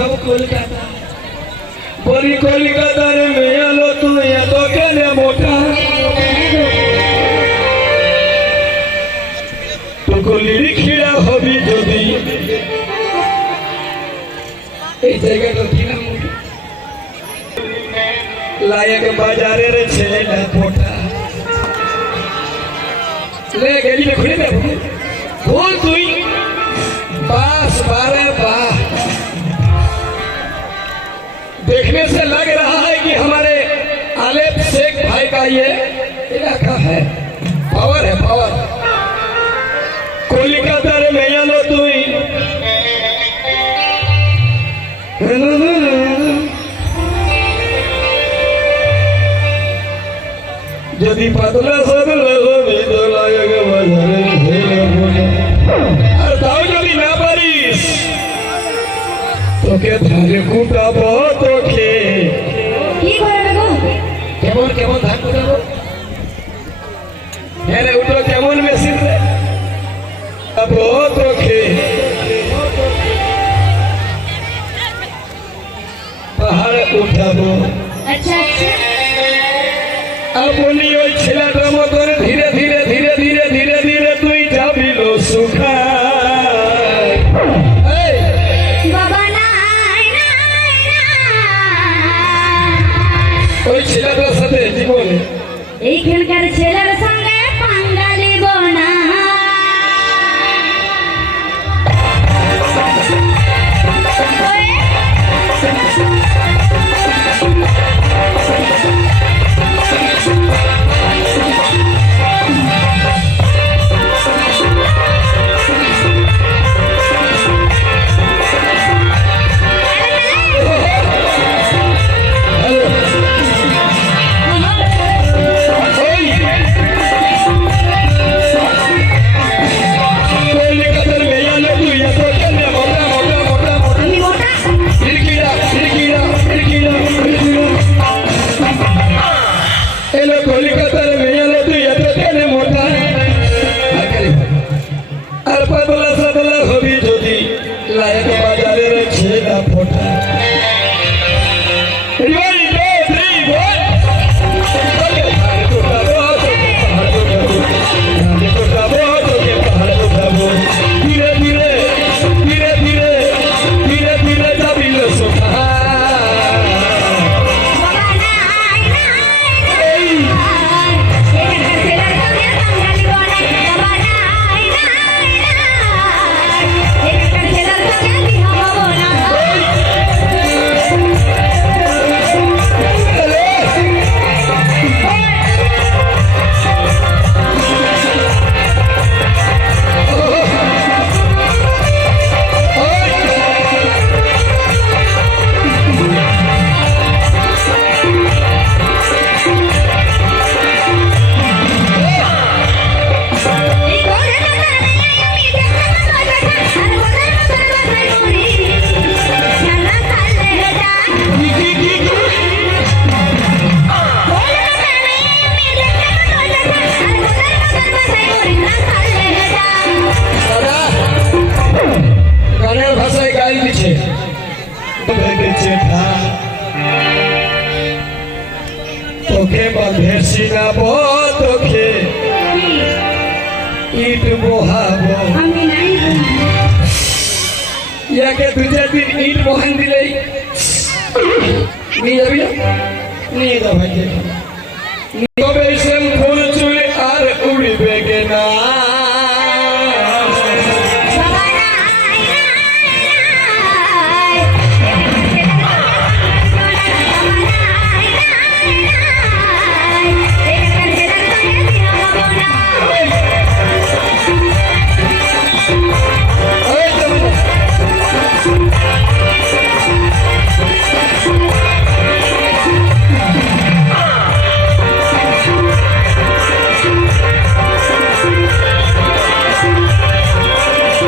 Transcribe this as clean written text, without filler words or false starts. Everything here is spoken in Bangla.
সব কলকাতা বলি কলকাতার মেয়ে আলো তুই এত কেন মোটা টুকুলির খিড়া হবি যদি এই জায়গাটা কিনা লায়ক বাজারের ছেলেটা ফোটা ले गली में खुले में बोल तुई बास बारह बाह देखने से लग रहा है कि हमारे आलेप शेख भाई का ये इलाका है पावर कोलकाता में यानो तुई যদি পাতলা সাদলা হবে তো লাগে বাজারে ঢেলে বলে আর তাও যদি না পারিস তোকে ধারে কুটাবো তোকে কি করবে গো কেমন কেমন ধান কুটাবো হেরে উঠো কেমন মেশিন রে আবো তোকে পাহাড়ে উঠাবো আচ্ছা আচ্ছা আপনি ওই ছেলেটার মতন ধীরে ধীরে ধীরে ধীরে ধীরে ধীরে তুই যাবিল সুখা বাবা নাই ওই ছেলেটার সাথে জীবনে এইখানকার ছেলের সঙ্গে পাঙ্গা নিব না কলকাতার মেয়ে তুই এত কেন মোটা আর পাতলা সাদলা হবি যদি লায়ক বাজারের ছেলা ফোটা ধীরে ধীরে ধীরে ধীরে ধীরে ধীরে যাবিল সোখা গানের ভাষায় গাই দিচ্ছে তোকে বাঁধে সিনাবো তোকে ইট বহাবো আমি নাই ইয়াকে দু চার দিন ইট বহান দিলেই নিয়ে যাবি না নিয়ে যাও ভাই